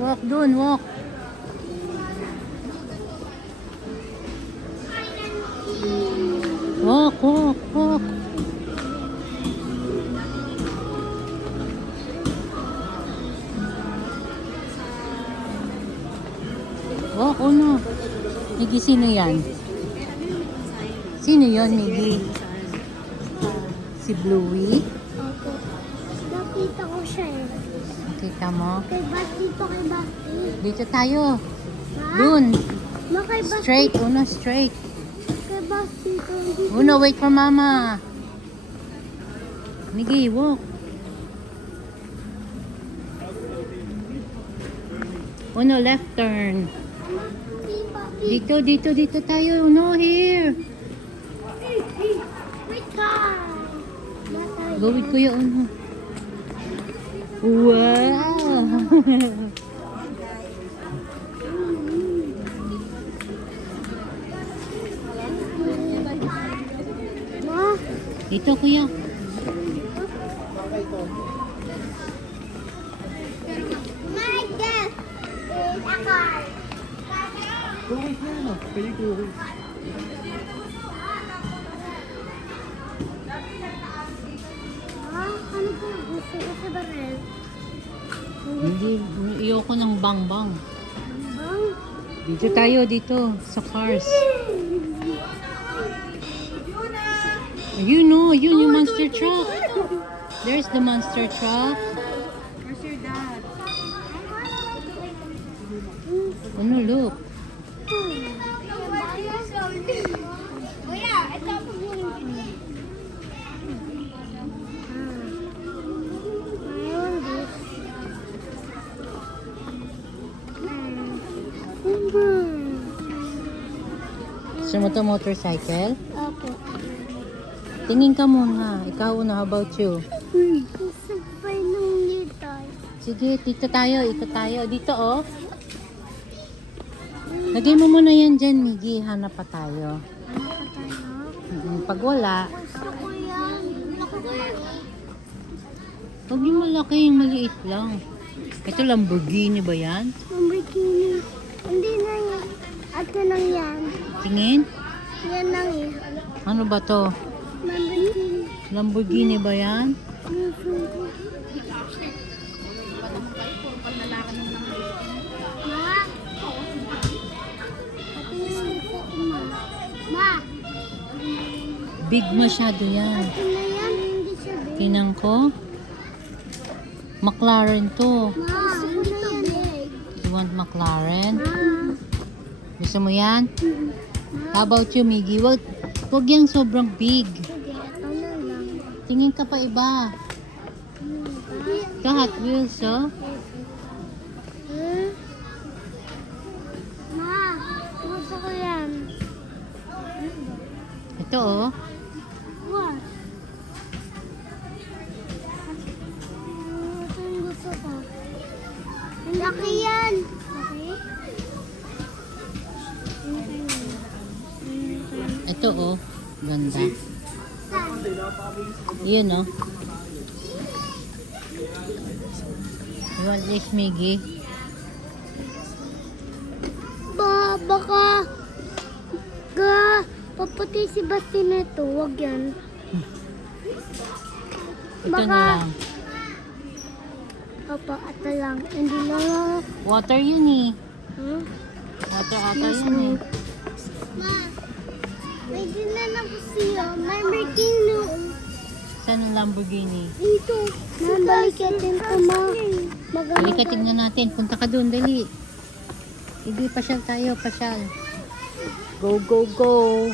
Walk dun, walk. Walk, walk, walk. Walk, uno. Miggy, sino yan? Sino yon, Miggy? Si Bluey? Opo. Nakita ko siya eh. Kita mo? Kay Basti to, kay Basti. Dito tayo. Ha? Dun. No, kay Basti. Straight, uno, straight. Kay Basti to. Uno, wait for mama. Miggy, walk. Uno, left turn. Dito tayo. Uno, here. Wait ka. Go with Kuya Uno. Wow! Ma. Dito, Kuya. My guess is a car. Cookies na ano? Pwede cookies. Ano po? Gusto ko sa barel. Hindi, ayoko ng bang-bang. Bang. Dito tayo, dito. Sa cars. Ayun, no. Ayun yung monster truck. There's the monster truck. Where's your dad? Ano, look. Kuya, ito po yung Gusto mo to motorcycle? Opo. Tingin ka muna. Ikaw una, how about you? Gusto pa nung dito. Sige, dito tayo. Ikot tayo. Dito, oh. Lagay mo muna yan dyan, Miggy. Hanap pa tayo. Ano pa tayo? Pag wala, Gusto ko yan. Ako ko yan. huwag yung malaki, yung maliit lang. Ito Lamborghini ba yan? Lamborghini. Hindi na yan. Ato lang yan. Tingin? Yan lang eh. Ano ba to? Lamborghini. Lamborghini ba yan? Ma? Ma? Big masyado yan. Ato na yan. Hindi siya big. Tinang ko. McLaren to. Ma, gusto ko na yan. You want McLaren? Ma. Gusto mo yan? How about you, Miggy? Wag yung sobrang big. Sige, ato na lang. Tingin ka pa iba. Ito Hot Wheels, oh. Ma, gusto ko yan. Ito, oh. What? Ito yung gusto ko. Laki yan. Laki? Ito, oh. Ganda. Saan? Yun, oh. You want this, Miggy? Baka paputi si Basti nito. Wag yan. Ito Baka- na lang. Opo, ito lang. Hindi lang. Water yun, eh. Huh? Water ata yun, eh. Ma, may din na po siya. May Lamborghini. Saan ang Lamborghini? Dito. Mabalikin ko, ma. Halika, tignan natin. Punta ka doon, dali. Hindi, pasyal tayo, pasyal. Go, go, go.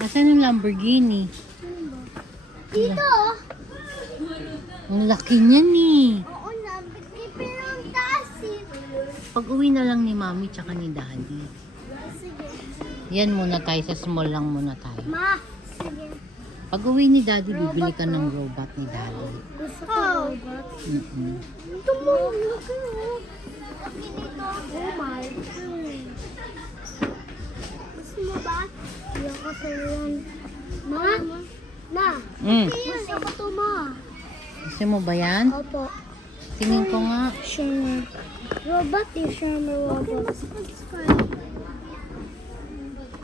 Nasaan ang Lamborghini? Dito. Ang laki niyan, eh. Oo na, pero ang taas eh. Pag uwi na lang ni Mami tsaka ni Daddy. Sige. Yan muna tayo, sa small lang muna tayo. Ma, sige. Pag uwi ni Daddy, bibili ka ng robot ni Daddy. Gusto ko robot. Ito mo, laki mo. Laki nito. Oh my. Gusto mo ba? Iyak ka sa yan. Ma? Na? Mm. Gusto ko ito, ma. Gusto mo ba yan? Opo. Tingin ko nga. Sure. Robot is sure robot.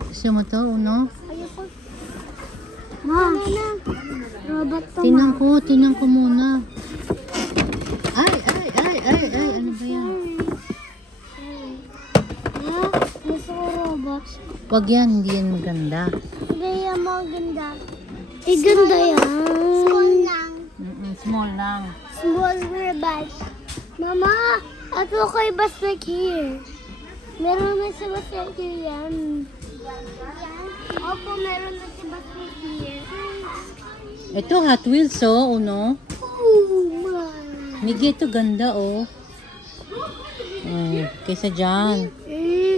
Gusto mo to, Uno? Ayoko. Ma, robot to, Tingnan ko muna. Ay, ano ba yan? Ma, gusto ko robot. Wag yan, hindi yan maganda. Hindi yan maganda. Ganda yan. Small lang. Small lang. Small robot. Mama, ako kay Bastek here. Meron na si Bastek here yan. Opo, meron na si Bastek here. Ito, Hot Wheels, oh, Uno. Oh, my. Migi, ito ganda, oh. Kaysa dyan.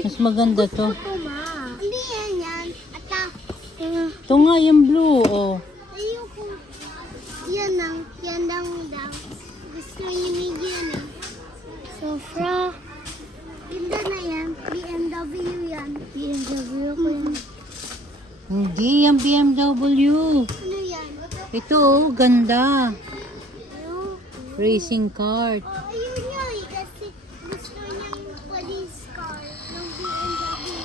Mas maganda to. Ito, ma. Hindi yan. Ata. Ito nga, yung blue, oh. Ayoko. Yan lang daw. Gusto niya ni yan eh. Sofra. Ganda na yan. BMW yan. BMW ko yan. Hindi, yung BMW. Ano yan? Ito, oh, ganda. Ayoko. Racing cart. Oh, ayun niya eh. Kasi gusto niyang police car ng BMW.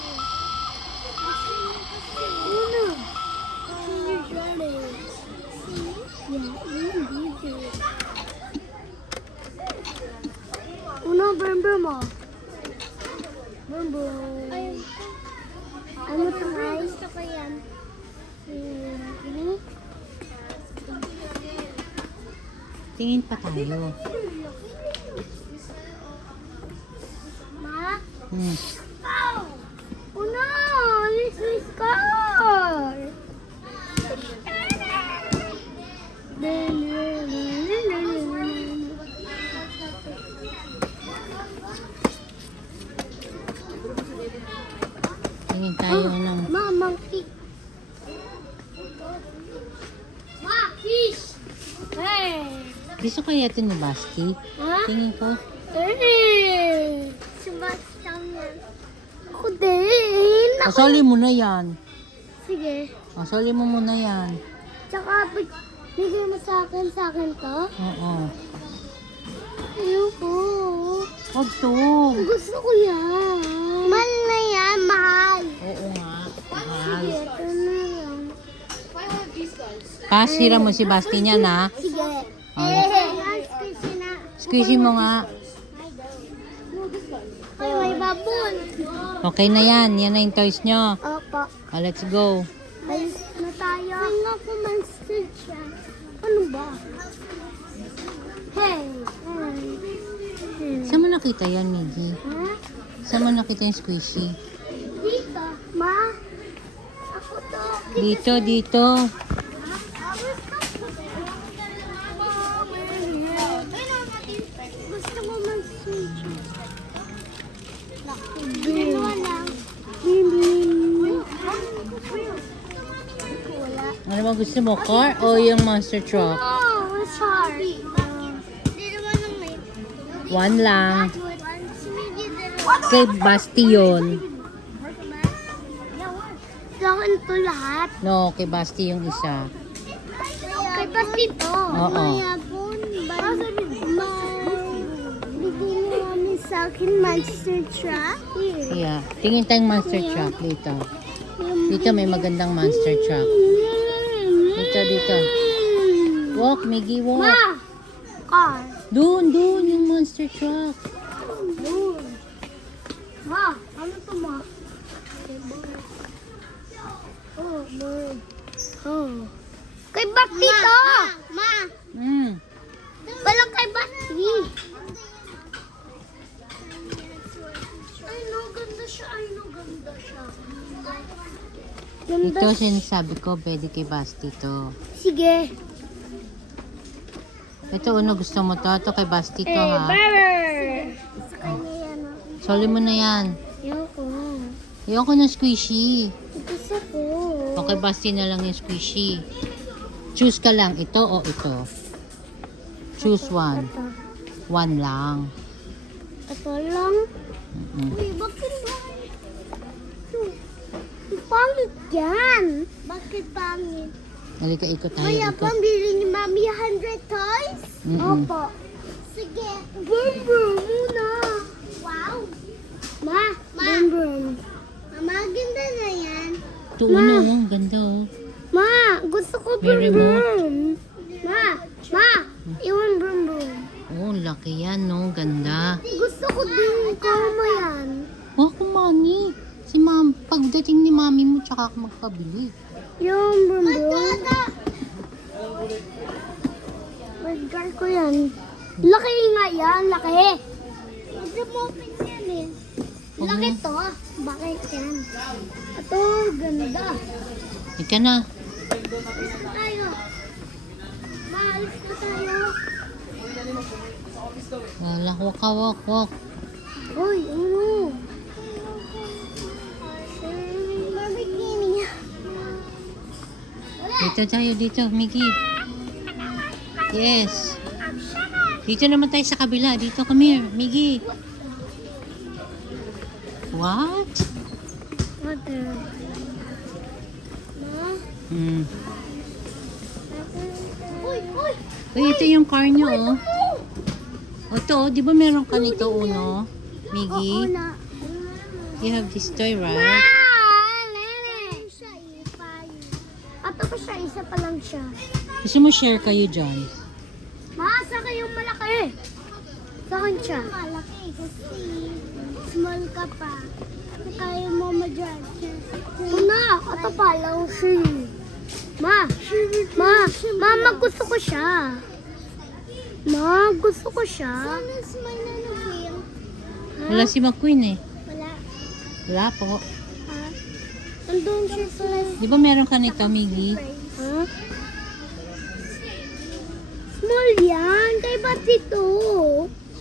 Gusto niya kasi. Ano? See? Yeah, video. Uno, bumbo mo. Bumbo. Ano to, guys? Gusto ko yan. Ini? Tingin pa tayo. Ma? Hmm. Oh! Uno! This is car! Tingin tayo ng... Ma, monkey. Ma, fish! Hey! Gusto kaya ito ni Basti? Ha? Tingin ko. Hey! Sumasang yan. Ako din. Kasali mo na yan. Sige. Kasali mo muna yan. Tsaka, bigay mo sa akin to? Oo. Ayoko. Huwag to. Gusto ko yan. Mahal na yan, mahal. Oo nga. Mahal. Sige, ito na lang. Pasira mo si Basti niya na. Sige. Ay. Squishy na. Squishy mo nga. Ay, may babon. Okay na yan. Yan na yung toys nyo. Opo. Oh, let's go. Alis na tayo. Ay, nga po, monster siya. Ano ba? Hey. Saan mo nakita yan, Miggy? Ha? Saan mo nakita yung squishy? Dito. Ma? Ako to. Dito. Gusto mo mag-switch. Dalawa lang. Wala. Ano ba gusto mo? Car o yung monster truck? Oh, sorry. Dalawa lang may. One lang. Sige, Kay Basti yun. Gawin to lahat. No, kay Basti yung isa. Kay Basti to. Oo. Mayabon. Bigyan mo namin sa akin monster truck. Yeah. Tingin tayong monster truck dito. Dito may magandang monster truck. Dito. Walk, Miggy, walk. Ma! Car. Doon yung monster truck. Ma, ano to, ma? Oh, bird. Oh. Kay Basti to! Ma! Walang kay Basti. Ay, no, ganda siya. Ganda Ito sinasabi ko, pwede kay Basti to. Sige. Ito, ano gusto mo to? Ito kay Basti to, ha? Sa kanya yan, ah. Soli mo na yan. Ayoko. Ayoko ng squishy. Gusto ko. O kay Basti na lang yung squishy. Choose ka lang, ito o ito. Choose one. One lang. Ito lang. Uy, bakit ba? Pangit yan. Bakit pangit? Halika, ikot tayo. Maya, Ikot. pambili ni Mami 100 toys? Mm-mm. Opo. Sige. Boom boom muna. Wow. Boom boom. Mama, ganda na yan. Ito uno, oh. Ang ganda oh. Ma, gusto ko May boom remote. boom. Ma, iwan boom boom. Oh, laki yan no. Ganda. Gusto ko din kama yan. Oh, kumani. Si ma'am, pagdating ni mami mo, tsaka ako magpabili. Yung boom boom. Mag-gar ko yan. Laki nga yan, laki. Mag-remote yan eh. Laki to. Bakit yan? Ito, ganda. Ika na. Alis na tayo. Maalis na tayo. Wala, walk. Hoy, ano? Mabikini. Dito tayo, dito, Miggy. Yes. Dito naman tayo sa kabila. Dito, come here, Miggy. What? Water. Ma? Hmm. Uy! Uy, ito yung car nyo, oh. O, ito, oh. Di ba meron ka nito, uno? Miggy? na. You have this toy, right? Nene! Ato pa siya, isa pa lang siya. Gusto mo share kayo dyan? Ma, sa kayong malaki. Sa akin siya. Malaki kasi small ka pa. Kaya mo ma-judge. Una, ato pa lang siya. Ma, gusto ko siya. Ma, gusto ko siya. Sana smile na nag-wheel. Wala si McQueen, eh. Wala. Wala po. Ha? Nandun siya sa Di ba meron ka nito, Miggy? Ha? Small yan. Kay Bati to.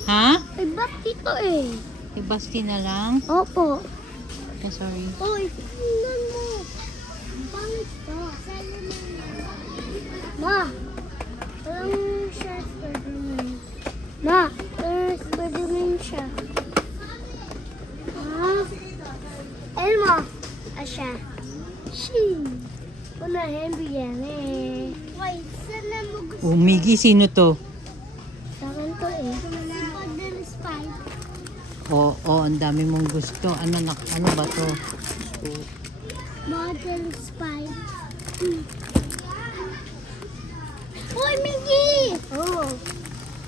Ha? Kay Bati to eh. Kay Basti na lang? Opo. Okay, sorry. Uy, tingnan mo. Ang pangit to. Ma, walang siya Spider-Man. Ma, walang Spider-Man siya. Elmo. Asya. Shing. Unahin bigyan eh. Wait, sana mo gusto? Oh, Miggy, sino to? Sa akin to eh. Model Spy. Oo, ang dami mong gusto. Ano ba to? Model Spy. Uy, Miggy! Oh.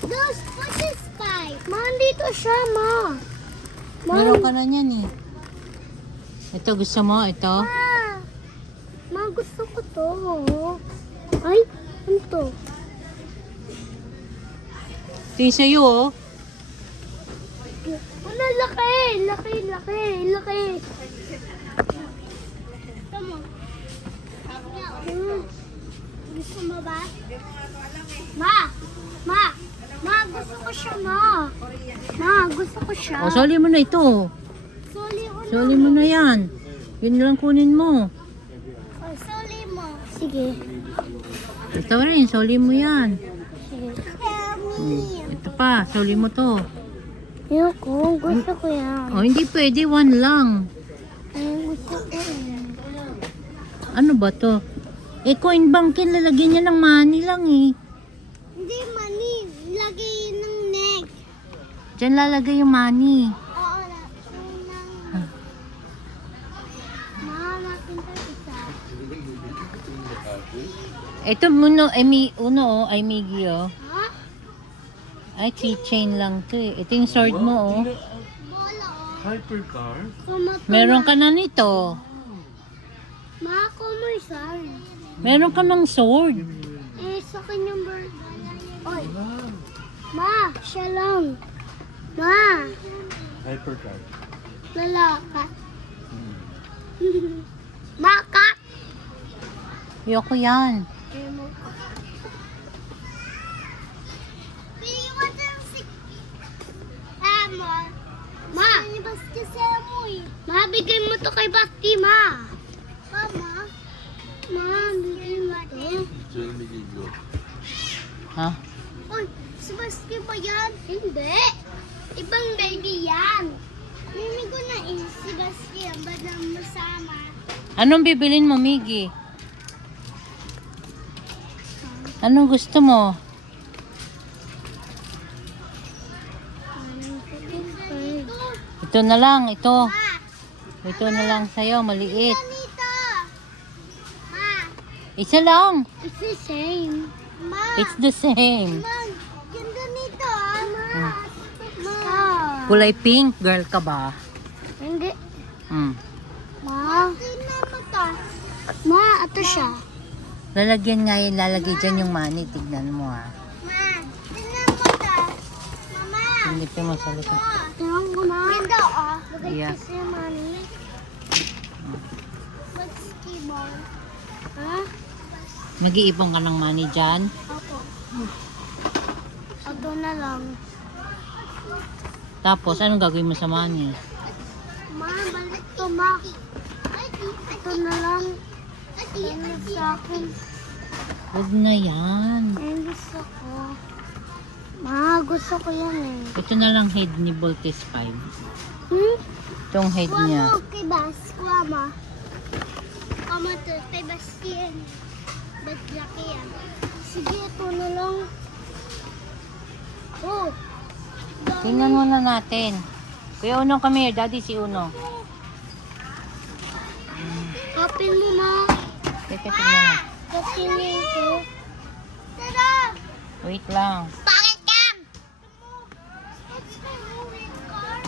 Those, what's a spy? Ma, dito siya, ma. Meron ka na niyan, eh. Ito, gusto mo? Ito? Ma, gusto ko to. Ay, ano to? Ito yung sa'yo, oh. Ano, laki! Laki! Gusto mo? Gusto mo ba? Ma, gusto ko siya, ma. Ma, gusto ko siya. O, soli mo na ito. Soli mo na yan. Yun lang kunin mo. Soli mo. Sige. Ito rin, soli mo yan. Sige. Ito pa, soli mo to. Ayoko, gusto ko yan. O, hindi pwede, one lang. Ay, gusto ko yan. Ano ba to? Eh, coin bankin, lalagyan niya ng money lang, eh. Hindi, mani. Lagay ng neck. Diyan lalagay yung money. Oo, natin tayo isa. Ito, uno, ay Miggy, oh. Ha? Ay, keychain lang to, eh. Ito yung sword mo, oh. Bola, oh. Hypercar? Meron ka na nito. Ma, ako mo isa. Meron ka ng sword. Eh, sa kanyang bird. Oy. Ma, siya lang. Ma, Hypercar. lalaka. Maka. Ayoko yan. Ma, ma, bigay mo to kay Basti, ma. Ma, bigay mo to. Ha? Uy, si Basti ba yan? Hindi. Ibang baby yan. Mimi ko na si Basti yan. Ba't nang masama? Anong bibilin mo, Miggy? Anong gusto mo? Ito na lang, ito. Ito na lang sa'yo, maliit. Ganito. Ma, Isa lang. it's the same. Ma, It's the same. Ma, ganda nito ah. Ma. Kulay pink, girl ka ba? Hindi. Hmm. Ma. Tingnan mo to. Ma, ito siya. Lalagyan nga yun, lalagay dyan yung money. Tignan mo ah. Ma, tingnan mo to. Mama. Silipin mo sa likod. Tingnan ko na. Ganda ah. Look at Yeah. this money. What's keyboard? Ha? Mag-iipon ka ng money dyan. Ako. Ito na lang. Tapos, anong gagawin mo sa money? Ma, balik to ma. Ito na lang. Ano sa akin? Huwag na yan. Ang gusto ko. Ma, gusto ko yan eh. Ito na lang head ni Voltes 5. Itong head Kuha niya. mo kay Bas. Kuha mo. Kuha mo to. Kay Bas yan. Ba't laki yan? Sige, ito na lang. Oh. Tingnan muna natin. Kuya Uno, come here. Daddy si Uno. Open mo ma. Teka, tingnan mo. Kapinin ko. Tada! Wait lang. Bakit kam? It's my moving car.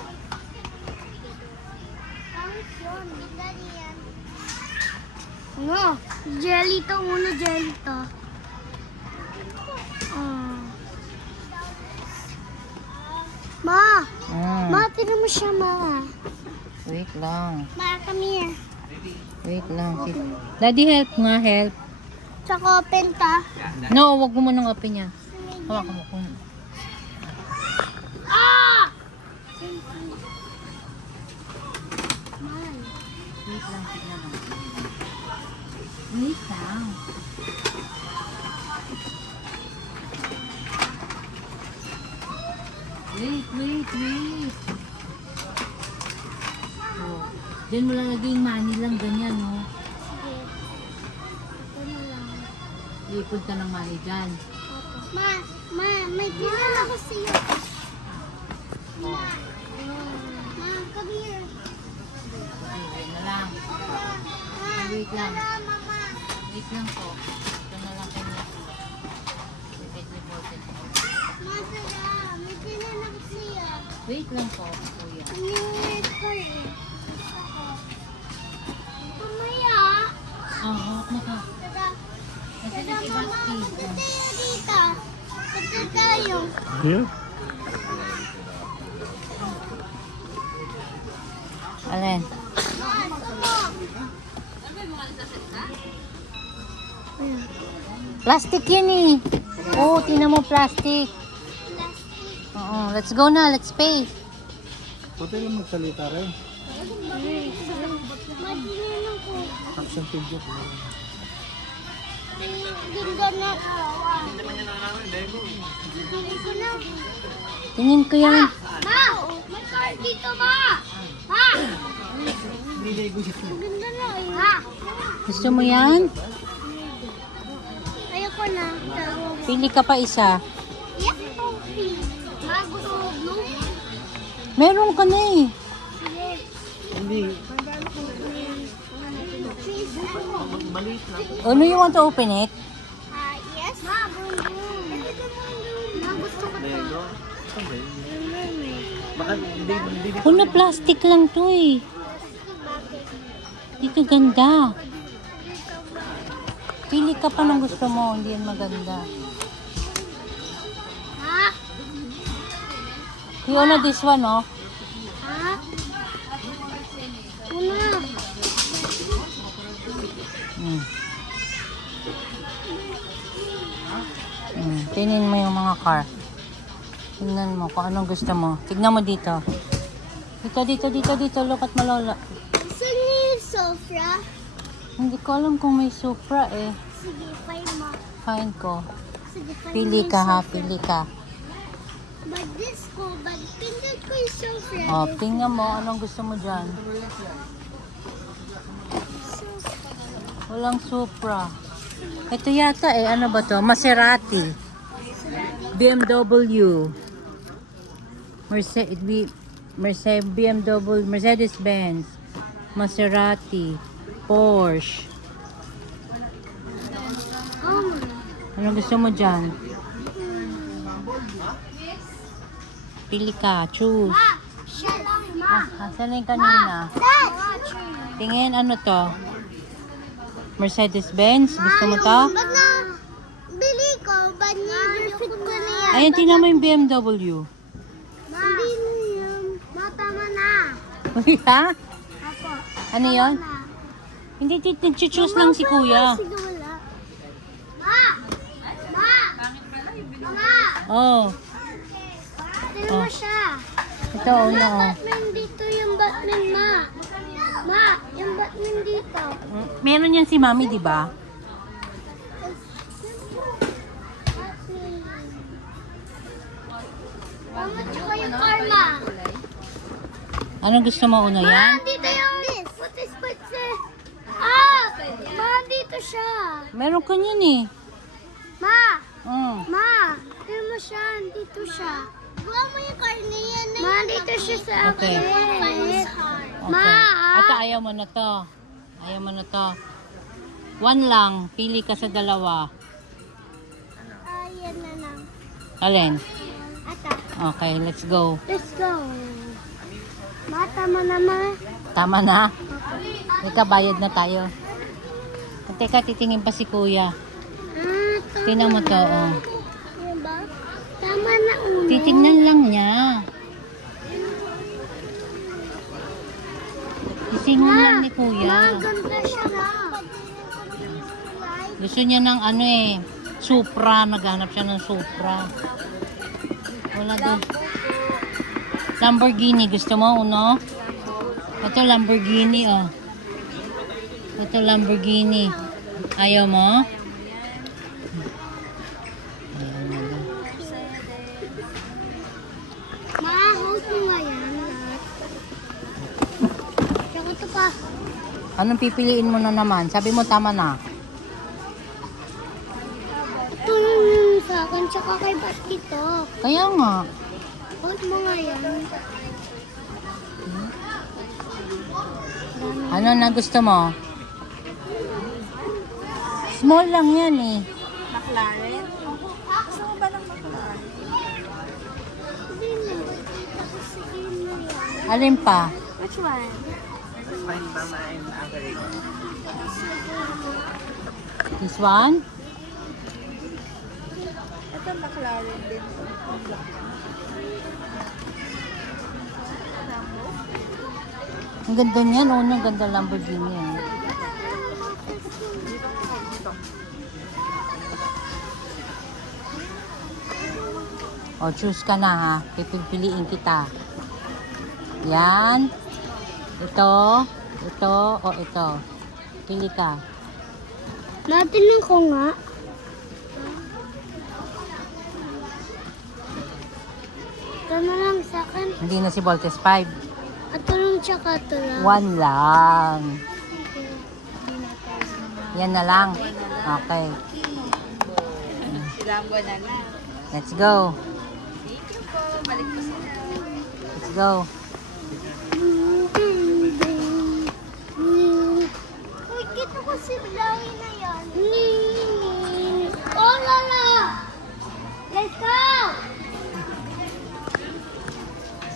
Bakit yun? Daddy yan. Ano? Jelly to muna, jelly to. Ma! Ma, tinan mo siya, ma. Wait lang. Ma, come here. Wait lang. Daddy, help nga, help. Tsaka open ta. No, wag mo munang open yan. Hawakan mo kung... Ah! Wait lang, tignan mo. Wait lang. Wait. Oh. Diyan mo lalagay yung money lang, ganyan, no? Sige. Ito na lang. Ipod ka ng money dyan. Ma, may bilan ako sa'yo. Ma, come here. Wait na lang. Wait lang. Mama. Wait lang po. Ito na lang kayo. Wait, reported. Ma, tara. May bilan ako sa'yo. Wait lang po, kuya. Ano yung red car eh? Mamaya. Hawak mo ka. Tara. Kasi Tara, si mama. Basti. Punta tayo dito. Punta tayo. Yeah? Alin? Ma, ito mo. Plastic yan eh. Oo, tinan mo plastic. Oo, let's go na, let's pay. Pwede lang magsalita rin. Madinan ako. Action video. Ganda na. Bibili ko na. Tingin ko yan. Ma! May car dito, ma! Ma! Ganda na eh. Ma! Gusto mo yan? Ayoko na. Pili ka pa isa. Yes, ma, gusto mo blue? Meron ka na eh. Sige. Hindi. Please, Ano you want to open it? yes. Ma, blue. Ma, gusto ko to. Baka hindi. Puno plastic lang to eh. Dito ganda. Pili ka pa ng gusto mo, hindi yan maganda. Ha? You know this one, oh? Ha? Una. Tingnan mo yung mga car. Tingnan mo kung anong gusto mo. Tignan mo dito. Dito. Look at Malola. Saan yung Sofra? Hindi ko alam kung may Supra eh. Sige, fine mo. Fine ko. Sige, fine Pili mo ka yung ha, Sofra. pili ka. But this ko, but pindot ko yung Sofra. O, tingnan mo anong gusto mo dyan. Walang Supra. Ito yata eh, ano ba to? Maserati. BMW. BMW, Mercedes-Benz, Maserati, Porsche. Ano gusto mo dyan? Pili ka, choose. Siya lang, ma. Asan na yung kanina? Dad! Tingin, ano to? Mercedes-Benz? Gusto mo to? Ba't na bili ko? Ba't ni-refit ko na yan? Ayan, tingnan mo yung BMW. Ma, hindi na yan. Ma, tama na. Ha? Ako. Ano yon? Hindi, choose lang si kuya. Sige, wala. Ma! Ma! Mama! Oh, Tignan mo siya. ito, una oh. Batman dito yung Batman, ma. Ma, yung Batman dito. Meron yan si mami, di ba? Mama, tsaka yung karma. Anong gusto mo una Ma, yan? dito yung putis putis. Ah! Ma, dito siya. Meron ka yan eh. Ma! Mm. Ma! Tignan mo siya. Dito siya. Gawa mo yung karne yan. Ma, dito siya sa Okay. akin. Ma! Okay. Ito, ayaw mo na to. Ayaw mo na to. One lang. Pili ka sa dalawa. Ayan na lang. Alin? Ata. Okay, let's go. Let's go. Ma, tama na, ma. Tama na? Ika, bayad na tayo. Teka, titingin pa si kuya. Tama Tingnan mo to, oh. Diba? Tama na ulit. Titingnan lang niya. Titingnan lang ni Ma, kuya. ganda siya na. Gusto niya ng ano eh, Supra. Naghanap siya ng Supra. Wala doon. Lamborghini. Gusto mo, uno? Ito Lamborghini, oh. Ito Lamborghini. Ayaw mo? Ayaw mo na. Ma, hold mo nga yan lahat. Tsaka ito pa. Anong pipiliin mo na naman? Sabi mo tama na. Ito yung sa akin, tsaka kay Baskito. Kaya nga. Hold mo nga yan. Ano na gusto mo? Small lang yan eh. McLaren? Gusto mo ba ng McLaren? Hindi na. Tapos sige na yan. Alin pa? Which one? This one? Ito McLaren din. Ang ganda niyan. Oh, ang ganda Lamborghini yan. O, choose ka na ha. Pipiliin kita. Yan. Ito. Ito. O ito. Pili ka. Natin ko nga. Ito na lang sa akin. Hindi na si Voltes 5. Ito lang tsaka ito lang. One lang. Yan na lang. Okay. Lambo na lang. Let's go. Thank you po. Balik po sila. Let's go.